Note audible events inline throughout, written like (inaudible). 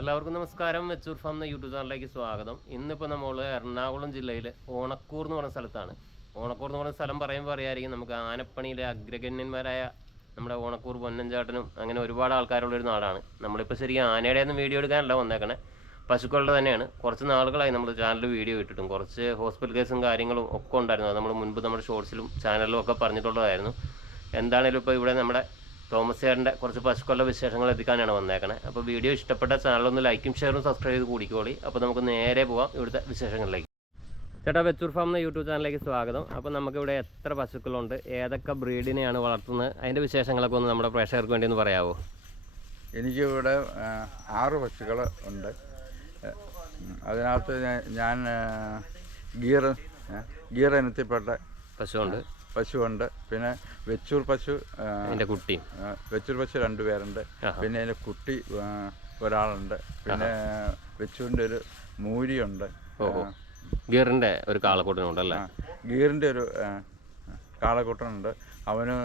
എല്ലാവർക്കും നമസ്കാരം. വെച്ചൂർ ഫാം എന്ന യൂട്യൂബ് ചാനലിലേക്ക് സ്വാഗതം. ഇന്നിപ്പോൾ നമ്മൾ എറണാകുളം ജില്ലയിലെ ഓണക്കൂർ എന്ന് പറയുന്ന സ്ഥലത്താണ്. ഓണക്കൂർ എന്ന് പറയുന്ന സ്ഥലം പറയുമ്പോൾ അറിയായിരിക്കും നമുക്ക് ആനപ്പണിയിലെ അഗ്രഗണ്യന്മാരായ നമ്മുടെ ഓണക്കൂർ പൊന്നഞ്ചാട്ടനും അങ്ങനെ ഒരുപാട് ആൾക്കാരുള്ള ഒരു നാടാണ്. നമ്മളിപ്പോൾ ശരിക്കും ആനയുടെ ഒന്നും വീഡിയോ എടുക്കാനല്ല വന്നേക്കണേ. പശുക്കളുടെ തന്നെയാണ്. കുറച്ച് നാളുകളായി നമ്മൾ ചാനലിൽ വീഡിയോ ഇട്ടിട്ടും. കുറച്ച് ഹോസ്പിറ്റൽ കേസും കാര്യങ്ങളും ഒക്കെ ഉണ്ടായിരുന്നു. അത് നമ്മൾ മുൻപ് നമ്മുടെ ഷോർട്സിലും ചാനലിലും ഒക്കെ പറഞ്ഞിട്ടുള്ളതായിരുന്നു. എന്താണേലും ഇപ്പോൾ ഇവിടെ നമ്മുടെ തോമസ് ചേട്ടന്റെ കുറച്ച് പശുക്കളുടെ വിശേഷങ്ങൾ എത്തിക്കാനാണ് വന്നേക്കണേ. അപ്പോൾ വീഡിയോ ഇഷ്ടപ്പെട്ട ചാനലൊന്ന് ലൈക്കും ഷെയറും സബ്സ്ക്രൈബ് ചെയ്ത് കൂടിക്കോളി. അപ്പോൾ നമുക്ക് നേരെ പോവാം ഇവിടുത്തെ വിശേഷങ്ങളിലേക്ക്. ചേട്ടാ വെച്ചൂർ ഫാം എന്ന യൂട്യൂബ് ചാനലിലേക്ക് സ്വാഗതം. അപ്പോൾ നമുക്കിവിടെ എത്ര പശുക്കളുണ്ട് ഏതൊക്കെ ബ്രീഡിനെയാണ് വളർത്തുന്നത് അതിന്റെ വിശേഷങ്ങളൊക്കെ ഒന്ന് നമ്മുടെ പ്രേക്ഷകർക്ക് വേണ്ടി ഒന്ന് പറയാമോ എനിക്കിവിടെ ആറ് പശുക്കൾ ഉണ്ട്. അതിനകത്ത് ഞാൻ- ഗീർ ഗീർ ഇനത്തിൽപ്പെട്ട പശുവുണ്ട്. പശുവുണ്ട്. പിന്നെ വെച്ചൂർ പശു എന്റെ കുട്ടി വെച്ചൂർ പശു രണ്ട് പേരുണ്ട്. പിന്നെ അതിന്റെ കുട്ടി ഒരാളുണ്ട്. പിന്നെ വെച്ചൂരിന്റെ ഒരു മൂരിയുണ്ട്. ഗീറിന്റെ ഒരു കാളക്കൂട്ടനുണ്ടല്ലേ? ഗീറിന്റെ ഒരു കാളക്കൂട്ടനുണ്ട്. അവന്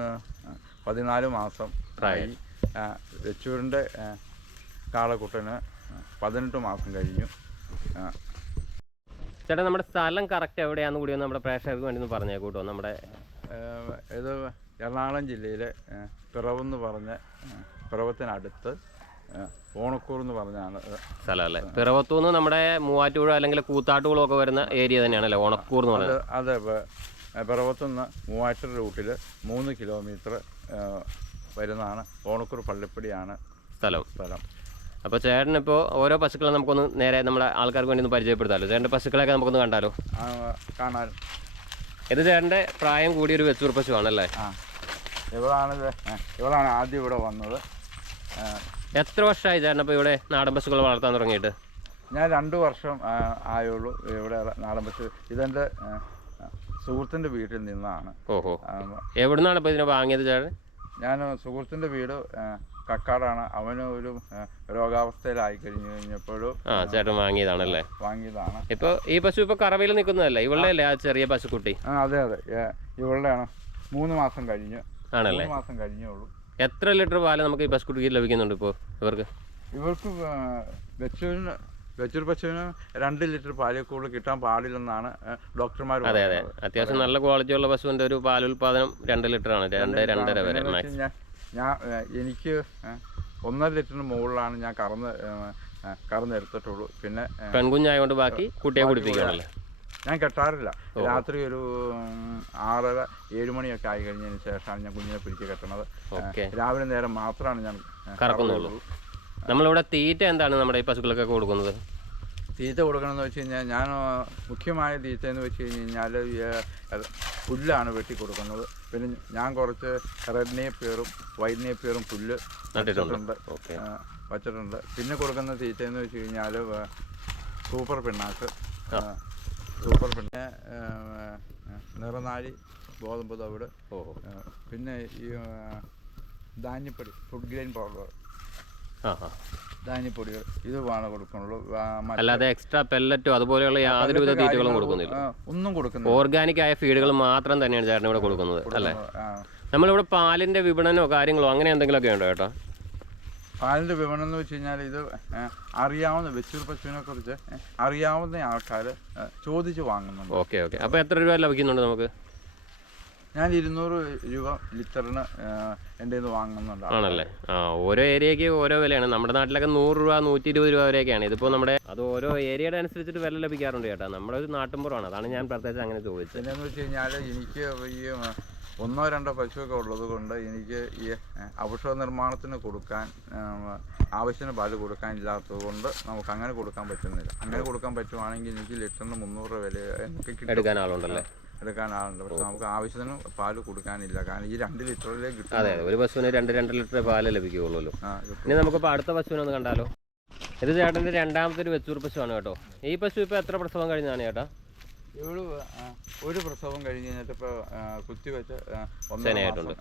പതിനാല് മാസം പ്രായം. വെച്ചൂരിന്റെ കാളക്കൂട്ടന് പതിനെട്ട് മാസം കഴിഞ്ഞു. ചേട്ടാ നമ്മുടെ സ്ഥലം കറക്റ്റ് എവിടെയാണെന്ന് കൂടി ഒന്ന് നമ്മുടെ പ്രേക്ഷകർക്ക് വേണ്ടി ഒന്ന് പറഞ്ഞേക്കൂട്ടോ നമ്മുടെ ഇത് എറണാകുളം ജില്ലയിലെ പിറവെന്ന് പറഞ്ഞ പിറവത്തിനടുത്ത് ഓണക്കൂർ എന്ന് പറഞ്ഞാണ്. സ്ഥലം അല്ലേ പിറവത്തൂന്ന് നമ്മുടെ മൂവാറ്റുപുഴ അല്ലെങ്കിൽ കൂത്താട്ടുകുളം ഒക്കെ വരുന്ന ഏരിയ തന്നെയാണല്ലേ? ഓണക്കൂർ എന്ന് പറയുന്നത്. അതെ പിറവത്തുനിന്ന് മൂവാറ്റൂർ റൂട്ടിൽ മൂന്ന് കിലോമീറ്റർ വരുന്നതാണ് ഓണക്കൂർ പള്ളിപ്പടിയാണ് സ്ഥലം. സ്ഥലം. അപ്പോൾ ചേട്ടനിപ്പോൾ ഓരോ പശുക്കളെ നമുക്കൊന്ന് നേരെ നമ്മുടെ ആൾക്കാർക്ക് വേണ്ടി ഒന്ന് പരിചയപ്പെടുത്താമല്ലോ ചേട്ടന്റെ പശുക്കളെയൊക്കെ നമുക്കൊന്ന് കണ്ടാലോ? കാണാൻ. ഇത് ചേട്ടന്റെ പ്രായം കൂടിയൊരു വെച്ചൂർ പശുവാണല്ലേ? ആ. ഇവളാണ് ഇത്. ഇവളാണ് ആദ്യം ഇവിടെ വന്നത്. എത്ര വർഷമായി ചേട്ടൻ ഇപ്പോൾ ഇവിടെ നാടൻ പശുക്കളെ വളർത്താൻ തുടങ്ങിയിട്ട്? ഞാൻ രണ്ട് വർഷം ആ, ആയുള്ളൂ ഇവിടെ നാടൻ പശു. ഇതെന്റെ ആ, സുഹൃത്തിന്റെ വീട്ടിൽ നിന്നാണ്. ഓഹോ. ആ, എവിടുന്നാണ് ഇപ്പോൾ ഇതിനെ വാങ്ങിയത് ചേട്ടൻ? ഞാൻ സുഹൃത്തിന്റെ വീട് കക്കാടാണ്. അവന് ഒരു രോഗാവസ്ഥയിലായി കഴിഞ്ഞു കഴിഞ്ഞപ്പോഴും ആ ചേട്ടൻ വാങ്ങിയതാണല്ലേ? വാങ്ങിയതാണ്. ഇപ്പൊ ഈ പശു ഇപ്പൊ കറവയിൽ നിൽക്കുന്നതല്ലേ? ഇവളുടെ അല്ലേ ആ ചെറിയ പശുക്കുട്ടി? ആ അതെ അതെ. ഇവളുടെയാണ്. മൂന്ന് മാസം കഴിഞ്ഞു. ആണല്ലേ? മൂന്ന് മാസം കഴിഞ്ഞുള്ളൂ എത്ര ലിറ്റർ പാൽ നമുക്ക് ഈ പശുക്കുട്ടിക്ക് ലഭിക്കുന്നുണ്ട് ഇപ്പോ ഇവർക്ക്? ഇവർക്ക് വെച്ചൂരിന് വെച്ചൂർ പശുവിന് രണ്ട് ലിറ്റർ പാലിൽ കൂടുതൽ കിട്ടാൻ പാടില്ലെന്നാണ് ഡോക്ടർമാർ അതെ അതെ. അത്യാവശ്യം നല്ല ക്വാളിറ്റി ഉള്ള പശുവിന്റെ ഒരു പാലുൽപാദനം രണ്ട് ലിറ്റർ ആണ് രണ്ട് രണ്ടര വരെ മാക്സിമം ഞാൻ എനിക്ക് ഒന്നര ലിറ്ററിന് മുകളിലാണ് ഞാൻ കറന്ന് കറന്ന് എടുത്തിട്ടുള്ളൂ. കറന്നെടുത്തിട്ടുള്ളൂ പിന്നെ പെൺകുഞ്ഞായതുകൊണ്ട് ബാക്കി കുട്ടിയെ കുടിപ്പിക്കാറില്ല ഞാൻ കെട്ടാറില്ല. രാത്രി ഒരു ആറര ഏഴ് മണിയൊക്കെ ആയി കഴിഞ്ഞതിന് ശേഷമാണ് ഞാൻ കുഞ്ഞിനെ പിടിച്ച് കെട്ടണത്. രാവിലെ നേരം മാത്രമാണ് ഞാൻ കറക്കുന്നുള്ളൂ നമ്മളിവിടെ തീറ്റ എന്താണ് നമ്മുടെ ഈ പശുക്കളൊക്കെ കൊടുക്കുന്നത്? തീറ്റ കൊടുക്കണമെന്ന് വെച്ച് കഴിഞ്ഞാൽ ഞാൻ മുഖ്യമായ തീറ്റ എന്ന് വെച്ച് കഴിഞ്ഞ് കഴിഞ്ഞാൽ പുല്ലാണ് വെട്ടി കൊടുക്കുന്നത്. പിന്നെ ഞാൻ കുറച്ച് റെഡ് നേപ്പിയറും വൈറ്റ് നേപ്പിയറും പുല്ല് നട്ടിട്ടുണ്ട്. വച്ചിട്ടുണ്ട്. പിന്നെ കൊടുക്കുന്ന തീറ്റ എന്ന് വെച്ച് കഴിഞ്ഞാൽ സൂപ്പർ പിണ്ണാക്ക് സൂപ്പർ പിന്നെ നിറനാഴി ഗോതമ്പ് തവിട് പിന്നെ ഈ ധാന്യപ്പൊടി ഫുഡ് ഗ്രെയിൻ പൗഡർ ധാന്യപ്പൊടികൾ ആ, മറ്റ് അല്ലാതെ എക്സ്ട്രാ പെല്ലറ്റോ അതുപോലെയുള്ള യാതൊരു വിധ തീറ്റകളും കൊടുക്കുന്നില്ല. ഒന്നും കൊടുക്കുന്നില്ല. ഓർഗാനിക് ആയ ഫീഡുകൾ മാത്രം തന്നെയാണ് ചേട്ടൻ ഇവിടെ കൊടുക്കുന്നത് അല്ലേ? നമ്മളിവിടെ പാലിന്റെ വിപണനോ കാര്യങ്ങളോ അങ്ങനെ എന്തെങ്കിലുമൊക്കെ ഉണ്ടോ ചേട്ടാ? പാലിന്റെ വിപണനം എന്ന് വെച്ച് കഴിഞ്ഞാൽ ഇത് അറിയാവുന്ന വെച്ചൂർ പശുവിനെ കുറിച്ച് അറിയാവുന്ന ആൾക്കാർ ചോദിച്ച് വാങ്ങുന്നുണ്ട്. Okay okay. അപ്പോൾ എത്ര രൂപ ലഭിക്കുന്നുണ്ട് നമുക്ക്? ഞാൻ ഇരുന്നൂറ് രൂപ ലിറ്ററിന് എന്റെ ഇത് വാങ്ങുന്നുണ്ട് ആണല്ലേ? ആ ഓരോ ഏരിയക്ക് ഓരോ വിലയാണ്. നമ്മുടെ നാട്ടിലൊക്കെ നൂറ് രൂപ നൂറ്റി ഇരുപത് രൂപ വരെയൊക്കെയാണ്. ഇതിപ്പോ നമ്മുടെ അത് ഓരോ ഏരിയയുടെ അനുസരിച്ചിട്ട് വില ലഭിക്കാറുണ്ട് കേട്ടോ നമ്മുടെ ഒരു നാട്ടുമ്പുറമാണ് അതാണ് ഞാൻ പ്രത്യേകിച്ച് അങ്ങനെ ചോദിച്ചത്. പിന്നെന്ന് വെച്ച് കഴിഞ്ഞാൽ എനിക്ക് ഈ ഒന്നോ രണ്ടോ പശുവൊക്കെ ഉള്ളത് കൊണ്ട് എനിക്ക് ഈ ഔഷധ നിർമ്മാണത്തിന് കൊടുക്കാൻ ആവശ്യത്തിന് പാൽ കൊടുക്കാൻ ഇല്ലാത്തത് കൊണ്ട് നമുക്ക് അങ്ങനെ കൊടുക്കാൻ പറ്റുന്നില്ല. അങ്ങനെ കൊടുക്കാൻ പറ്റുവാണെങ്കിൽ എനിക്ക് ലിറ്ററിന് മുന്നൂറ് രൂപ വില എനിക്ക് എടുക്കാൻ ആളുണ്ടല്ലേ? എടുക്കാൻ ആളുണ്ട് പക്ഷെ നമുക്ക് ആവശ്യത്തിന് പാൽ കൊടുക്കാനില്ല. കാരണം ഈ രണ്ട് ലിറ്ററിലേ കിട്ടും അതെ ഒരു പശുവിന് രണ്ട് രണ്ട് ലിറ്റർ പാൽ ലഭിക്കുകയുള്ളൂ ഇനി നമുക്കിപ്പോൾ അടുത്ത പശുവിനെ ഒന്ന് കണ്ടാലോ. ഇത് ചേട്ടന്റെ രണ്ടാമത്തെ ഒരു വെച്ചൂർ പശുവാണ് കേട്ടോ. ഈ പശു ഇപ്പോൾ എത്ര പ്രസവം കഴിഞ്ഞാണ് ചേട്ടാ? ഇവൾ ഒരു പ്രസവം കഴിഞ്ഞ് കഴിഞ്ഞിട്ട് ഇപ്പോൾ കുത്തിവെച്ച് ചെനയായിട്ടുണ്ട്.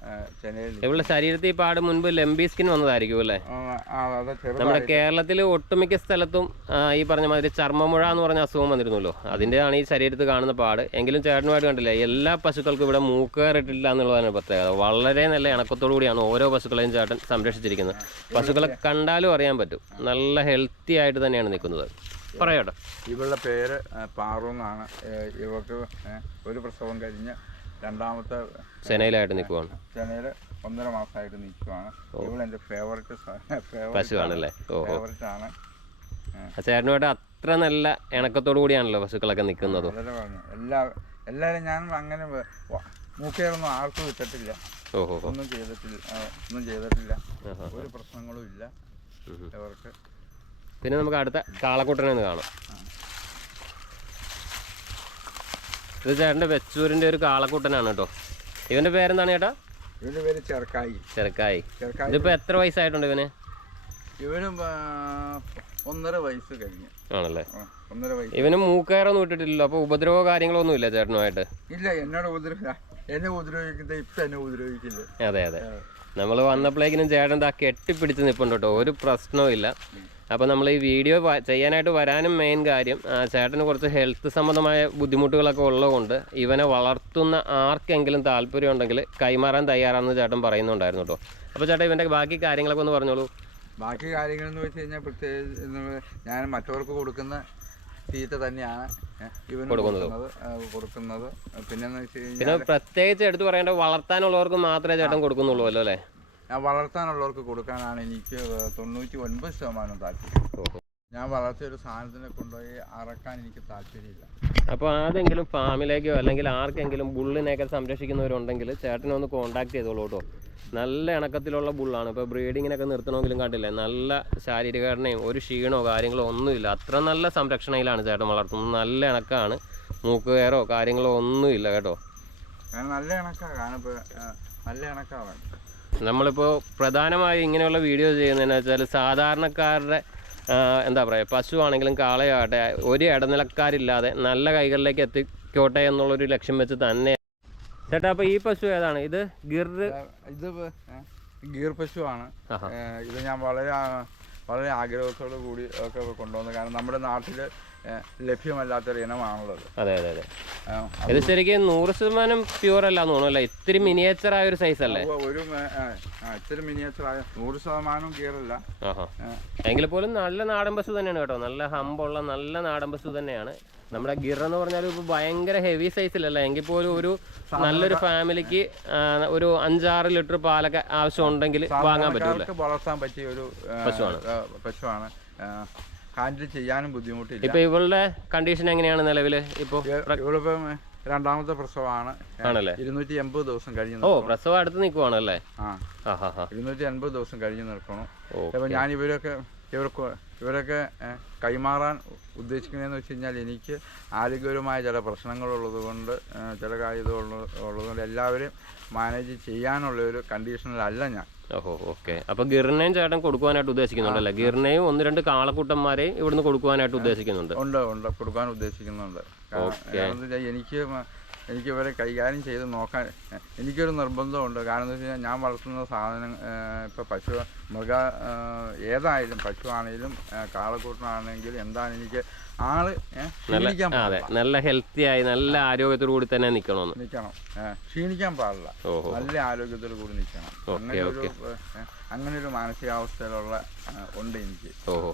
ഇവളുടെ ശരീരത്തിൽ പാട് മുൻപ് ലംബി സ്കിൻ വന്നതായിരിക്കും അല്ലേ? നമ്മുടെ കേരളത്തിൽ ഒട്ടുമിക്ക സ്ഥലത്തും ഈ പറഞ്ഞ മാതിരി ചർമ്മമുഴ എന്ന് പറഞ്ഞ അസുഖം വന്നിരുന്നല്ലോ. അതിന്റെയാണ് ഈ ശരീരത്തിൽ കാണുന്ന പാട്. എങ്കിലും ചേട്ടനുമായിട്ട് കണ്ടില്ലേ എല്ലാ പശുക്കൾക്കും ഇവിടെ മൂക്കേറിട്ടില്ല എന്നുള്ളതാണ് പ്രത്യേകത. വളരെ നല്ല ഇണക്കത്തോടു കൂടിയാണ് ഓരോ പശുക്കളെയും ചേട്ടൻ സംരക്ഷിച്ചിരിക്കുന്നത്. പശുക്കളെ കണ്ടാലും അറിയാൻ പറ്റും. നല്ല ഹെൽത്തി ആയിട്ട് തന്നെയാണ് നിൽക്കുന്നത്. പറയാട്ടോ. ഇവളുടെ പേര് പാറുന്നാണ് പാറു എന്നാണ് ഏ, ഇവൾക്ക് ഒരു പ്രസവം കഴിഞ്ഞ് രണ്ടാമത്തെ ചെനയിലായിട്ട് നിൽക്കുവാണ് ചെനയിൽ ഒന്നര മാസമായിട്ട് നിൽക്കുവാണ് ഇവളെന്റെ ഫേവററ്റ് പശുവാണല്ലേ? ഓഹോ. ഫേവററ്റ് ആണ്. ചേട്ടനുമായിട്ട് അത്ര നല്ല ഇണക്കത്തോടു കൂടിയാണല്ലോ പശുക്കളൊക്കെ നിൽക്കുന്നത്. എല്ലാ എല്ലാവരും ഞാൻ അങ്ങനെ മൂക്കേറൊന്നും ആർക്കും ഇട്ടിട്ടില്ല ഒന്നും ചെയ്തിട്ടില്ല ഒന്നും ചെയ്തിട്ടില്ല. ഒരു പ്രശ്നങ്ങളും ഇല്ല. അവർക്ക് പിന്നെ നമുക്ക് അടുത്ത കാളക്കൂട്ടനെ ഒന്ന് കാണാം. ഇത് ചേട്ടന്റെ വെച്ചൂരിന്റെ ഒരു കാളക്കൂട്ടനാണ് കേട്ടോ. ഇവന്റെ പേരെന്താണ് ചേട്ടാ? ഇവന്റെ പേര് ചെറുക്കായി. ചെറുക്കായി. ഇതിപ്പോൾ എത്ര വയസ്സായിട്ടുണ്ട് ഇവന്? ഇവനും ഒന്നര വയസ്സ് കഴിഞ്ഞു. ആണല്ലേ? ഒന്നര വയസ്സ്. ഇവന് മൂക്കയറൊന്നും ഇട്ടിട്ടില്ലല്ലോ അപ്പോൾ ഉപദ്രവോ കാര്യങ്ങളൊന്നും ഇല്ല ചേട്ടനുമായിട്ട്? ഇല്ല എന്നോട് ഉപദ്രവ എന്നെ ഉപദ്രവിക്കുന്നത് ഇപ്പം എന്നെ ഉപദ്രവിക്കില്ല അതെ അതെ. നമ്മൾ വന്നപ്പോഴേക്കിനും ചേട്ടൻ ഇതാ കെട്ടിപ്പിടിച്ച് നിൽപ്പുണ്ട് കേട്ടോ ഒരു പ്രശ്നവും ഇല്ല. അപ്പോൾ നമ്മൾ ഈ വീഡിയോ ചെയ്യാനായിട്ട് വരാനും മെയിൻ കാര്യം ചേട്ടന് കുറച്ച് ഹെൽത്ത് സംബന്ധമായ ബുദ്ധിമുട്ടുകളൊക്കെ ഉള്ളതുകൊണ്ട് ഇവനെ വളർത്തുന്ന ആർക്കെങ്കിലും താല്പര്യം ഉണ്ടെങ്കിൽ കൈമാറാൻ തയ്യാറാണെന്ന് ചേട്ടൻ പറയുന്നുണ്ടായിരുന്നു കേട്ടോ. അപ്പോൾ ചേട്ടൻ ഇവന്റെ ബാക്കി കാര്യങ്ങളൊക്കെ ഒന്ന് പറഞ്ഞോളൂ. ബാക്കി കാര്യങ്ങളെന്ന് വെച്ച് കഴിഞ്ഞാൽ പ്രത്യേകിച്ച് ഞാൻ മറ്റവർക്ക് കൊടുക്കുന്ന തീറ്റ തന്നെയാണ്. കൊടുക്കുന്നത്. പിന്നെ പ്രത്യേകിച്ച് എടുത്തു പറയേണ്ട വളർത്താനുള്ളവർക്ക് മാത്രമേ ചേട്ടൻ കൊടുക്കുന്നുള്ളൂ അല്ലോ അല്ലേ? ഞാൻ വളർത്താനുള്ളവർക്ക് കൊടുക്കാനാണ് എനിക്ക് തൊണ്ണൂറ്റി ഒൻപത് ശതമാനം താല്പര്യം. ഞാൻ വളർത്തിയ ഒരു സാധനത്തിനെ കൊണ്ടുപോയി അറക്കാൻ എനിക്ക് താല്പര്യമില്ല. അപ്പോൾ ആരെങ്കിലും ഫാമിലേക്കോ അല്ലെങ്കിൽ ആർക്കെങ്കിലും ബുള്ളിനെയൊക്കെ സംരക്ഷിക്കുന്നവരുണ്ടെങ്കിൽ ചേട്ടനെ ഒന്ന് കോൺടാക്ട് ചെയ്തോളൂ കേട്ടോ. നല്ല ഇണക്കത്തിലുള്ള ബുള്ളാണ്. ഇപ്പോൾ ബ്രീഡിങ്ങിനൊക്കെ നിർത്തണമെങ്കിലും കണ്ടില്ലേ നല്ല ശാരീരികഘടനയും ഒരു ക്ഷീണോ കാര്യങ്ങളോ ഒന്നുമില്ല. അത്ര നല്ല സംരക്ഷണയിലാണ് ചേട്ടൻ വളർത്തുന്നത്. നല്ല ഇണക്കമാണ്. മൂക്ക് കയറോ കാര്യങ്ങളോ ഒന്നുമില്ല കേട്ടോ. കാരണം നല്ല ഇണക്കാണ് കാരണം നല്ല ഇണക്കാണ് നമ്മളിപ്പോൾ പ്രധാനമായും ഇങ്ങനെയുള്ള വീഡിയോ ചെയ്യുന്നതെന്ന് വെച്ചാൽ സാധാരണക്കാരുടെ എന്താ പറയുക പശുവാണെങ്കിലും കാളയാകട്ടെ ഒരു ഇടനിലക്കാരില്ലാതെ നല്ല കൈകളിലേക്ക് എത്തിക്കോട്ടെ എന്നുള്ളൊരു ലക്ഷ്യം വെച്ച് തന്നെ ചേട്ടാ അപ്പോൾ ഈ പശു ഏതാണ്? ഇത് ഗിർ ഇത് ഗീർ പശുവാണ്. ഇത് ഞാൻ വളരെ വളരെ ആഗ്രഹത്തോടു കൂടി ഒക്കെ കൊണ്ടുവന്നത് കാരണം നമ്മുടെ നാട്ടിൽ ലഭ്യമല്ലാത്തൊരു ഇനമാണുള്ളത്. അതെ അതെ അതെ. ഇത് ശരിക്കും നൂറ് ശതമാനം പ്യൂർ അല്ല എന്ന് തോന്നുന്നു അല്ലേ? ഇത്തിരി മിനിയേച്ചർ ആയ ഒരു സൈസ് അല്ലേ? ഒരു ഇത്തിരി മിനിയേച്ചർ ആയ നൂറ് ശതമാനം കീറല്ല എങ്കിൽ പോലും നല്ല നാടൻ ബസ് തന്നെയാണ് കേട്ടോ. നല്ല ഹമ്പുള്ള നല്ല നാടൻ ബസ് തന്നെയാണ്. നമ്മുടെ ഗിർ എന്ന് പറഞ്ഞാൽ ഇപ്പോൾ ഭയങ്കര ഹെവി സൈസിലല്ല എങ്കിൽ പോലും ഒരു നല്ലൊരു ഫാമിലിക്ക് ഒരു അഞ്ചാറ് ലിറ്റർ പാലൊക്കെ ആവശ്യം ഉണ്ടെങ്കിൽ വാങ്ങാൻ പറ്റും വളർത്താൻ പറ്റിയ ഒരു പശുവാണ്. പശുവാണ്. ഹാൻഡിൽ ചെയ്യാനും ബുദ്ധിമുട്ടില്ല. ഇപ്പൊ ഇവളുടെ കണ്ടീഷൻ എങ്ങനെയാണ് നിലവിൽ? ഇപ്പോ ഇവളിപ്പം രണ്ടാമത്തെ പ്രസവമാണ് ആണല്ലേ? ഇരുന്നൂറ്റി എൺപത് ദിവസം കഴിഞ്ഞു ഓ. പ്രസവം അടുത്ത് നിൽക്കുവാണ് അല്ലേ ആ ഇരുന്നൂറ്റി എൺപത് ദിവസം കഴിഞ്ഞു നിൽക്കണം അപ്പൊ ഞാൻ ഇവരൊക്കെ ഇവർക്ക് ഇവരൊക്കെ കൈമാറാൻ ഉദ്ദേശിക്കുന്നതെന്ന് വെച്ച് കഴിഞ്ഞാൽ എനിക്ക് ആരോഗ്യപരമായ ചില പ്രശ്നങ്ങളുള്ളത് കൊണ്ട് ചില കാര്യങ്ങളുള്ളത് ഉള്ളതുകൊണ്ട് എല്ലാവരും മാനേജ് ചെയ്യാനുള്ള ഒരു കണ്ടീഷനിലല്ല ഞാൻ. ഓഹോ ഓക്കെ. അപ്പൊ ഗിർണയും ചേട്ടൻ കൊടുക്കുവാനായിട്ട് ഉദ്ദേശിക്കുന്നുണ്ടല്ലേ ഗിർണയും ഒന്ന് രണ്ട് കാളക്കൂട്ടന്മാരെയും ഇവിടുന്ന് കൊടുക്കുവാനായിട്ട് ഉദ്ദേശിക്കുന്നുണ്ട്. ഉണ്ട് ഉണ്ട്. കൊടുക്കാൻ ഉദ്ദേശിക്കുന്നുണ്ട്. എനിക്ക് എനിക്ക് ഇവരെ കൈകാര്യം ചെയ്ത് നോക്കാൻ എനിക്കൊരു നിർബന്ധമുണ്ട്. കാരണം എന്താ വെച്ച് കഴിഞ്ഞാൽ ഞാൻ വളർത്തുന്ന സാധനം ഇപ്പോൾ പശു മൃഗ ഏതായാലും പശു ആണെങ്കിലും കാളക്കൂട്ടനാണെങ്കിലും എന്താണ് എനിക്ക് ആൾ ക്ഷീണിക്കാൻ അതെ. നല്ല ഹെൽത്തി ആയി നല്ല ആരോഗ്യത്തോടു കൂടി തന്നെ നിൽക്കണമെന്ന്. നിൽക്കണം. ക്ഷീണിക്കാൻ പാടില്ല. നല്ല ആരോഗ്യത്തോടു കൂടി നിൽക്കണം. അങ്ങനെ ഒരു. അങ്ങനെ ഒരു മാനസികാവസ്ഥയിലുള്ള ഉണ്ട് എനിക്ക്. ഓഹോ.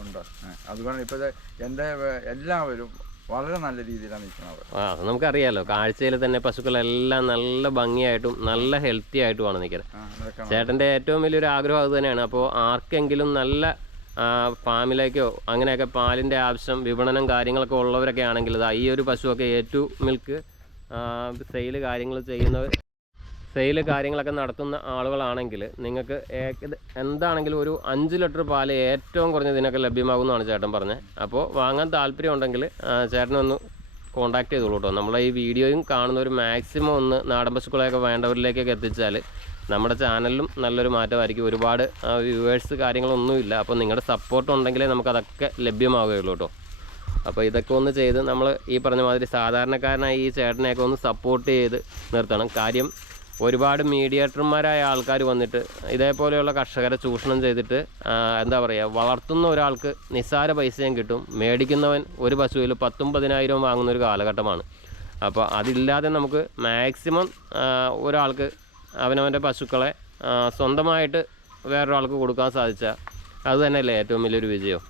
ഉണ്ട്. അതുകൊണ്ട് ഇപ്പോഴത്തെ എന്റെ എല്ലാവരും വളരെ നല്ല രീതിയിലാണ് നിൽക്കുന്നത്. ആ അത് നമുക്കറിയാലോ. കാഴ്ചയിൽ തന്നെ പശുക്കളെല്ലാം നല്ല ഭംഗിയായിട്ടും നല്ല ഹെൽത്തി ആയിട്ടുമാണ് നിൽക്കുന്നത്. ചേട്ടന്റെ ചേട്ടന്റെ ഏറ്റവും വലിയൊരു ആഗ്രഹം അത് തന്നെയാണ്. അപ്പോൾ ആർക്കെങ്കിലും നല്ല ഫാമിലേക്കോ അങ്ങനെയൊക്കെ പാലിന്റെ ആവശ്യം വിപണനം കാര്യങ്ങളൊക്കെ ഉള്ളവരൊക്കെ ആണെങ്കിൽ ഇതാ ഈ ഒരു പശുവൊക്കെ ഏറ്റു മിൽക്ക് സെയിൽ കാര്യങ്ങൾ ചെയ്യുന്നവർ സെയിൽ കാര്യങ്ങളൊക്കെ നടത്തുന്ന ആളുകളാണെങ്കിൽ നിങ്ങൾക്ക് എന്താണെങ്കിലും ഒരു അഞ്ച് ലിറ്റർ പാൽ ഏറ്റവും കുറഞ്ഞ ഇതിനൊക്കെ ലഭ്യമാകുമെന്നാണ് ചേട്ടൻ പറഞ്ഞത്. അപ്പോൾ വാങ്ങാൻ താല്പര്യം ഉണ്ടെങ്കിൽ ചേട്ടനൊന്ന് കോൺടാക്ട് ചെയ്തോളൂ കേട്ടോ. നമ്മളെ ഈ വീഡിയോയും കാണുന്നവർ മാക്സിമം ഒന്ന് നാടൻ പശുക്കളെയൊക്കെ വേണ്ടവരിലേക്കൊക്കെ എത്തിച്ചാൽ നമ്മുടെ ചാനലിലും നല്ലൊരു മാറ്റമായിരിക്കും. ഒരുപാട് വ്യൂവേഴ്സ് കാര്യങ്ങളൊന്നുമില്ല. അപ്പോൾ നിങ്ങളുടെ സപ്പോർട്ട് ഉണ്ടെങ്കിലേ നമുക്കതൊക്കെ ലഭ്യമാവുകയുള്ളൂ കേട്ടോ. അപ്പോൾ ഇതൊക്കെ ഒന്ന് ചെയ്ത് നമ്മൾ ഈ പറഞ്ഞ മാതിരി സാധാരണക്കാരനായി ഈ ചേട്ടനെയൊക്കെ ഒന്ന് സപ്പോർട്ട് ചെയ്ത് നിർത്തണം. കാര്യം ഒരുപാട് മീഡിയേറ്റർമാരായ ആൾക്കാർ വന്നിട്ട് ഇതേപോലെയുള്ള കർഷകരെ ചൂഷണം ചെയ്തിട്ട് എന്താ പറയുക വളർത്തുന്ന ഒരാൾക്ക് നിസ്സാര പൈസയും കിട്ടും. മേടിക്കുന്നവൻ ഒരു പശുവിൽ പത്തും പതിനായിരവും വാങ്ങുന്ന ഒരു കാലഘട്ടമാണ്. അപ്പോൾ അതില്ലാതെ നമുക്ക് മാക്സിമം ഒരാൾക്ക് അവനവന്റെ പശുക്കളെ സ്വന്തമായിട്ട് വേറൊരാൾക്ക് കൊടുക്കാൻ സാധിച്ചാൽ അത് തന്നെയല്ലേ ഏറ്റവും വലിയൊരു വിജയം.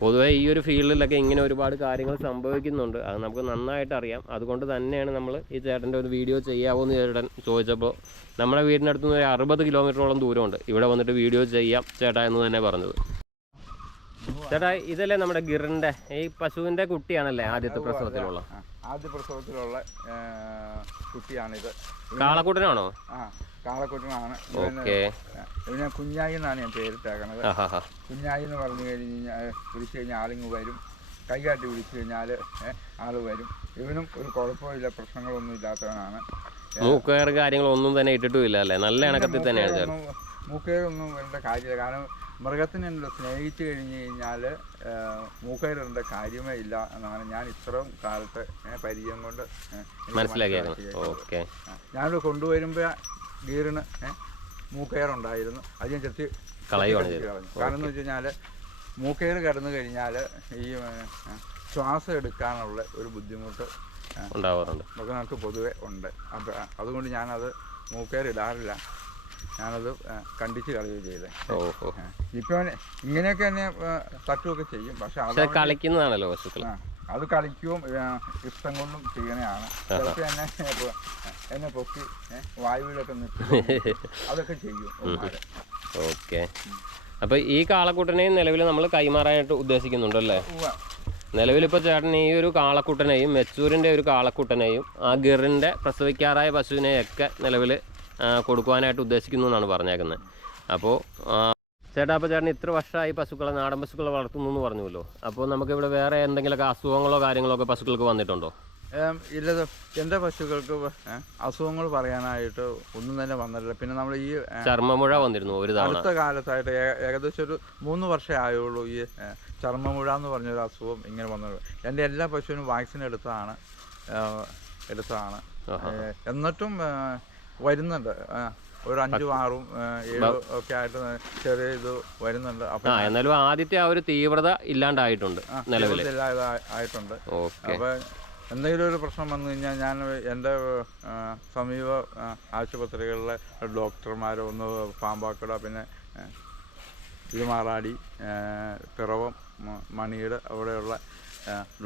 പൊതുവേ ഈ ഒരു ഫീൽഡിലൊക്കെ ഇങ്ങനെ ഒരുപാട് കാര്യങ്ങൾ സംഭവിക്കുന്നുണ്ട്. അത് നമുക്ക് നന്നായിട്ട് അറിയാം. അതുകൊണ്ട് തന്നെയാണ് നമ്മൾ ഈ ചേട്ടന്റെ ഒരു വീഡിയോ ചെയ്യാമോ എന്ന് ചേട്ടൻ ചോദിച്ചപ്പോൾ നമ്മുടെ വീടിനടുത്ത് നിന്ന് ഒരു അറുപത് കിലോമീറ്ററോളം ദൂരമുണ്ട്. ഇവിടെ വന്നിട്ട് വീഡിയോ ചെയ്യാം ചേട്ടാ എന്ന് തന്നെ പറഞ്ഞത്. ചേട്ടാ ഇതല്ലേ നമ്മുടെ ഗിറിന്റെ ഈ പശുവിന്റെ കുട്ടിയാണല്ലേ ആദ്യത്തെ പ്രസവത്തിലുള്ള? ആദ്യ പ്രസവത്തിലുള്ള കുട്ടിയാണിത്. കാളക്കൂട്ടനാണോ? കാളക്കുട്ടനാണ് ഇവന് കുഞ്ഞായി എന്നാണ് ഞാൻ പേരിട്ടേക്കണത്. കുഞ്ഞായി എന്ന് പറഞ്ഞു കഴിഞ്ഞാൽ വിളിച്ചു കഴിഞ്ഞാൽ ആളിങ്ങ് വരും. കൈകാട്ടി വിളിച്ചു കഴിഞ്ഞാൽ ആൾ വരും. ഇവനും ഒരു കുഴപ്പമില്ല പ്രശ്നങ്ങളൊന്നും ഇല്ലാത്തവനാണ്. മൂക്കേർ കാര്യങ്ങളൊന്നും തന്നെ ഇട്ടിട്ടുമില്ല അല്ലേ? നല്ല ഇണക്കത്തിൽ തന്നെയാണ് മൂക്കുകയറൊന്നും വരേണ്ട കാര്യമില്ല. കാരണം മൃഗത്തിനുണ്ടല്ലോ സ്നേഹിച്ചു കഴിഞ്ഞു കഴിഞ്ഞാൽ മൂക്കയറിടേണ്ട കാര്യമേ ഇല്ല എന്നാണ് ഞാൻ ഇത്രയും കാലത്തെ പരിചയം കൊണ്ട് മനസ്സിലാക്കിയത്. ഓക്കെ. ഞാനിവിടെ കൊണ്ടുവരുമ്പോൾ ഗീറിന് മൂക്കയറുണ്ടായിരുന്നു. അത് ഞാൻ ചെത്തി കളയുവാണ്. കാരണം എന്ന് വെച്ച് കഴിഞ്ഞാൽ മൂക്കയർ കിടന്നു കഴിഞ്ഞാൽ ഈ ശ്വാസം എടുക്കാനുള്ള ഒരു ബുദ്ധിമുട്ട് ഉണ്ടാവാറുണ്ട്. മൃഗങ്ങൾക്ക് പൊതുവെ ഉണ്ട്. അപ്പം അതുകൊണ്ട് ഞാനത് മൂക്കയർ ഇടാറില്ല. ഞാനത് കണ്ടിച്ച് കളയുകയും ചെയ്തത് ഇപ്പം ഇങ്ങനെയൊക്കെ തന്നെ തട്ടുമൊക്കെ ചെയ്യും. പക്ഷെ കളിക്കുന്നതാണല്ലോ പശുക്കൾ അത് കളിക്കുകയും ഇഷ്ടം കൊണ്ടും ചെയ്യണതാണ് ചിലപ്പോൾ എന്നെ (laughs) എന്നെ പൊക്കി വായുവിലൊക്കെ നിർത്തി (laughs) അതൊക്കെ ചെയ്യും. ഓക്കെ. അപ്പൊ ഈ കാളക്കൂട്ടനെയും നിലവിൽ നമ്മൾ കൈമാറാനായിട്ട് ഉദ്ദേശിക്കുന്നുണ്ടല്ലേ. നിലവിലിപ്പോൾ ചേട്ടൻ ഈ ഒരു കാളക്കൂട്ടനെയും മെച്ചൂരിന്റെ ഒരു കാളക്കൂട്ടനെയും ആ ഗിറിന്റെ പ്രസവിക്കാറായ പശുവിനെയൊക്കെ നിലവിൽ കൊടുക്കുവാനായിട്ട് ഉദ്ദേശിക്കുന്നു എന്നാണ് പറഞ്ഞേക്കുന്നത് അപ്പോൾ ചേട്ടാ അപ്പോൾ ചേട്ടൻ ഇത്ര വർഷമായി പശുക്കളെ നാടൻ പശുക്കളെ വളർത്തുന്നു എന്ന് പറഞ്ഞല്ലോ അപ്പോൾ നമുക്കിവിടെ വേറെ എന്തെങ്കിലുമൊക്കെ അസുഖങ്ങളോ കാര്യങ്ങളോ ഒക്കെ പശുക്കൾക്ക് വന്നിട്ടുണ്ടോ? ഇല്ല എന്റെ എന്റെ പശുക്കൾക്ക് അസുഖങ്ങൾ പറയാനായിട്ട് ഒന്നും തന്നെ വന്നിട്ടില്ല. പിന്നെ നമ്മൾ ഈ ചർമ്മമുഴ വന്നിരുന്നു ഒരു അടുത്ത കാലത്തായിട്ട് ഏകദേശം ഒരു മൂന്ന് വർഷമേ ആയുള്ളൂ ഈ ചർമ്മമുഴ എന്ന് പറഞ്ഞൊരു അസുഖം ഇങ്ങനെ വന്നത്. എന്റെ എല്ലാ പശുവിനും വാക്സിൻ എടുത്തതാണ് എടുത്തതാണ്. എന്നിട്ടും വരുന്നുണ്ട്. ഒരു അഞ്ചും ആറും ഏഴും ഒക്കെ ആയിട്ട് ചെറിയ ഇത് വരുന്നുണ്ട്. ആ എന്നാലും ആദ്യത്തെ ആ ഒരു തീവ്രത ഇല്ലാണ്ടായിട്ടുണ്ട് നിലവിൽ ആയിട്ടുണ്ട്. അപ്പൊ അപ്പോൾ എന്തെങ്കിലും ഒരു പ്രശ്നം വന്നു കഴിഞ്ഞാൽ ഞാൻ എന്റെ സമീപ ആശുപത്രികളിലെ ഡോക്ടർമാരോ ഒന്ന് പാമ്പാക്കട പിന്നെ തിരുമാറാടി പിറവം മണിയുടെ അവിടെയുള്ള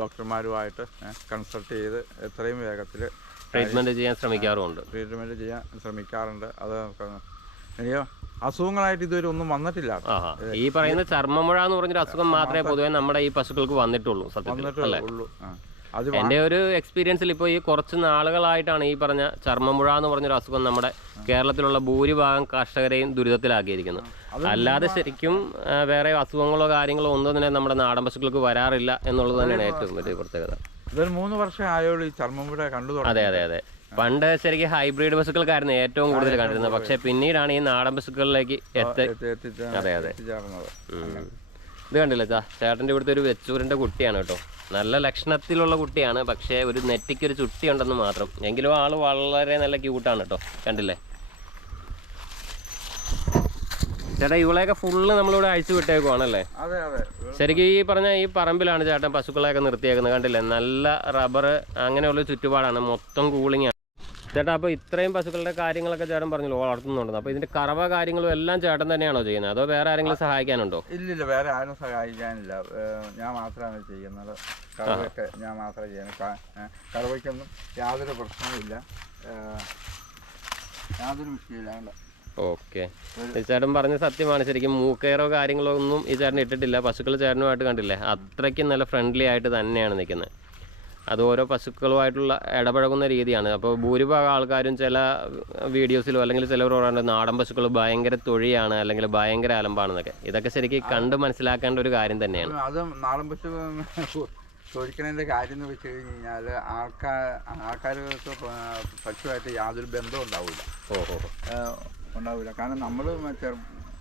ഡോക്ടർമാരുമായിട്ട് കൺസൾട്ട് ചെയ്ത് എത്രയും വേഗത്തിൽ ട്രീറ്റ്മെന്റ് ചെയ്യാൻ ശ്രമിക്കാറുമുണ്ട്. ട്രീറ്റ്മെന്റ് ചെയ്യാൻ ശ്രമിക്കാറുണ്ട്. അത് എനിക്ക് അസുഖങ്ങളായിട്ട് ഇതുവരെ ഒന്നും വന്നിട്ടില്ല. ഈ പറയുന്ന ചർമ്മമുഴ എന്ന് പറഞ്ഞൊരു അസുഖം മാത്രമേ പൊതുവെ നമ്മുടെ ഈ പശുക്കൾക്ക് വന്നിട്ടുള്ളൂ സത്യത്തിൽ എന്റെ ഒരു എക്സ്പീരിയൻസിൽ ഇപ്പോൾ ഈ കുറച്ച് നാളുകളായിട്ടാണ് ഈ പറഞ്ഞ ചർമ്മമുഴ എന്ന് പറഞ്ഞൊരു അസുഖം നമ്മുടെ കേരളത്തിലുള്ള ഭൂരിഭാഗം കർഷകരെയും ദുരിതത്തിലാക്കിയിരിക്കുന്നത് അല്ലാതെ ശരിക്കും വേറെ അസുഖങ്ങളോ കാര്യങ്ങളോ ഒന്നും തന്നെ നമ്മുടെ നാടൻ പശുക്കൾക്ക് വരാറില്ല എന്നുള്ളത് തന്നെയാണ് ഏറ്റവും വലിയ പ്രത്യേകത. ഇതൊരു മൂന്ന് വർഷം ആയോളൂ ഈ ചർമ്മമുഴ കണ്ടു തുടങ്ങി. അതെ അതെ അതെ. പണ്ട് ശരിക്കും ഹൈബ്രിഡ് ബസ്സുകൾക്കായിരുന്നു ഏറ്റവും കൂടുതൽ കണ്ടിരുന്നത്. പക്ഷെ പിന്നീടാണ് ഈ നാടൻ ബസ്സുകളിലേക്ക് എത്തി അതെ, അതെ. ഇത് കണ്ടില്ല ചാ ചേട്ടന്റെ ഇവിടുത്തെ ഒരു വെച്ചൂരിന്റെ കുട്ടിയാണ് കേട്ടോ. നല്ല ലക്ഷണത്തിലുള്ള കുട്ടിയാണ് പക്ഷേ ഒരു നെറ്റിക്ക് ഒരു ചുട്ടി ഉണ്ടെന്ന് മാത്രം. എങ്കിലും ആൾ വളരെ നല്ല ക്യൂട്ടാണ് കേട്ടോ. കണ്ടില്ലേ? ചേട്ടാ ഇവളെയൊക്കെ ഫുള്ള് നമ്മളിവിടെ അഴിച്ചു വിട്ടേക്കുവാണല്ലേ? അതെ അതെ. ശരിക്കും ഈ പറഞ്ഞ ഈ പറമ്പിലാണ് ചേട്ടൻ പശുക്കളെയൊക്കെ നിർത്തിയേക്കുന്നത് കണ്ടില്ലേ? നല്ല റബ്ബർ അങ്ങനെയുള്ള ചുറ്റുപാടാണ്. മൊത്തം കൂളിംഗ് ആണ്. ചേട്ടാ അപ്പോൾ ഇത്രയും പശുക്കളുടെ കാര്യങ്ങളൊക്കെ ചേട്ടൻ പറഞ്ഞല്ലോ? വളർത്തുന്നുണ്ടെന്ന് അപ്പോൾ ഇതിന്റെ കറവ കാര്യങ്ങളും എല്ലാം ചേട്ടൻ തന്നെയാണോ ചെയ്യുന്നത്? അതോ വേറെ ആരെങ്കിലും സഹായിക്കാനുണ്ടോ? ഇല്ലില്ല വേറെ ആരും സഹായിക്കാനില്ല. ഞാൻ മാത്രമാണ് ചെയ്യുന്നത്. കറവയൊക്കെ ഞാൻ മാത്രമേ ചെയ്യുന്നത്. കറവയ്ക്കൊന്നും യാതൊരു പ്രശ്നവുമില്ല. ഇല്ല യാതൊരു വിഷയമില്ല ഓക്കെ. ചേട്ടൻ പറഞ്ഞ സത്യമാണ്. ശരിക്കും മൂക്കയറോ കാര്യങ്ങളോ ഒന്നും ഈ ചേട്ടൻ ഇട്ടിട്ടില്ല. പശുക്കൾ ചേട്ടനുമായിട്ട് കണ്ടില്ലേ? അത്രയ്ക്കും നല്ല ഫ്രണ്ട്ലി ആയിട്ട് തന്നെയാണ് നിൽക്കുന്നത്. അത് ഓരോ പശുക്കളുമായിട്ടുള്ള ഇടപഴകുന്ന രീതിയാണ്. അപ്പോൾ ഭൂരിഭാഗം ആൾക്കാരും ചില വീഡിയോസിലോ അല്ലെങ്കിൽ ചിലവർ പറയുന്നത് നാടൻ പശുക്കൾ ഭയങ്കര തൊഴിയാണ് അല്ലെങ്കിൽ ഭയങ്കര അലമ്പാണെന്നൊക്കെ. ഇതൊക്കെ ശരിക്കും കണ്ട് മനസ്സിലാക്കേണ്ട ഒരു കാര്യം തന്നെയാണ്. അത് നാടൻ പശു (laughs) തൊഴിക്കണതിന്റെ കാര്യം എന്ന് വെച്ച് കഴിഞ്ഞ് കഴിഞ്ഞാൽ ആൾക്കാർ ആൾക്കാർക്ക് പശുവായിട്ട് യാതൊരു ബന്ധവും ഉണ്ടാവില്ല ഓ ഉണ്ടാവില്ല. കാരണം നമ്മൾ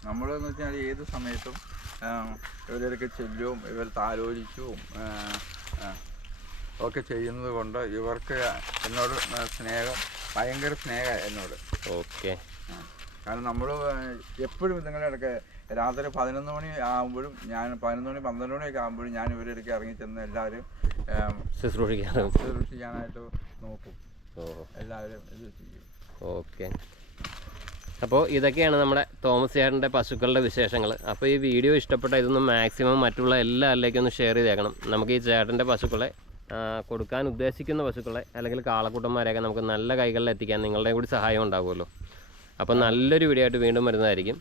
നമ്മളെന്ന് വെച്ചാൽ ഏത് സമയത്തും ഇവരൊക്കെ ചെല്ലും ഇവർ താലോലിക്കും ആ, ആ, ഒക്കെ ചെയ്യുന്നത് കൊണ്ട് ഇവർക്ക് എന്നോട് സ്നേഹം ഭയങ്കര സ്നേഹമാണ് എന്നോട്. ഓക്കെ. കാരണം നമ്മൾ എപ്പോഴും ഇതുങ്ങളുടെ ഇടയ്ക്ക് രാത്രി പതിനൊന്ന് മണി ആകുമ്പോഴും ഞാൻ പതിനൊന്ന് മണി പന്ത്രണ്ട് മണിയൊക്കെ ആകുമ്പോഴും ഞാൻ ഇവരുടെ ഇടയ്ക്ക് ഇറങ്ങി ചെന്ന് എല്ലാവരും ശുശ്രൂഷിക്കാനായിട്ട്. നോക്കും. എല്ലാവരും ഇത് ചെയ്യും. ഓക്കെ. അപ്പോൾ ഇതൊക്കെയാണ് നമ്മുടെ തോമസ് ചേട്ടന്റെ പശുക്കളുടെ വിശേഷങ്ങൾ. അപ്പോൾ ഈ വീഡിയോ ഇഷ്ടപ്പെട്ട ഇതൊന്ന് മാക്സിമം മറ്റുള്ള എല്ലാവരിലേക്കും ഒന്ന് ഷെയർ ചെയ്തേക്കണം. നമുക്ക് ഈ ചേട്ടന്റെ പശുക്കളെ കൊടുക്കാൻ ഉദ്ദേശിക്കുന്ന പശുക്കളെ അല്ലെങ്കിൽ കാളക്കൂട്ടന്മാരെയൊക്കെ നമുക്ക് നല്ല കൈകളിൽ എത്തിക്കാൻ നിങ്ങളുടെയും കൂടി സഹായം ഉണ്ടാകുമല്ലോ അപ്പോൾ നല്ലൊരു വീഡിയോ ആയിട്ട് വീണ്ടും വരുന്നതായിരിക്കും.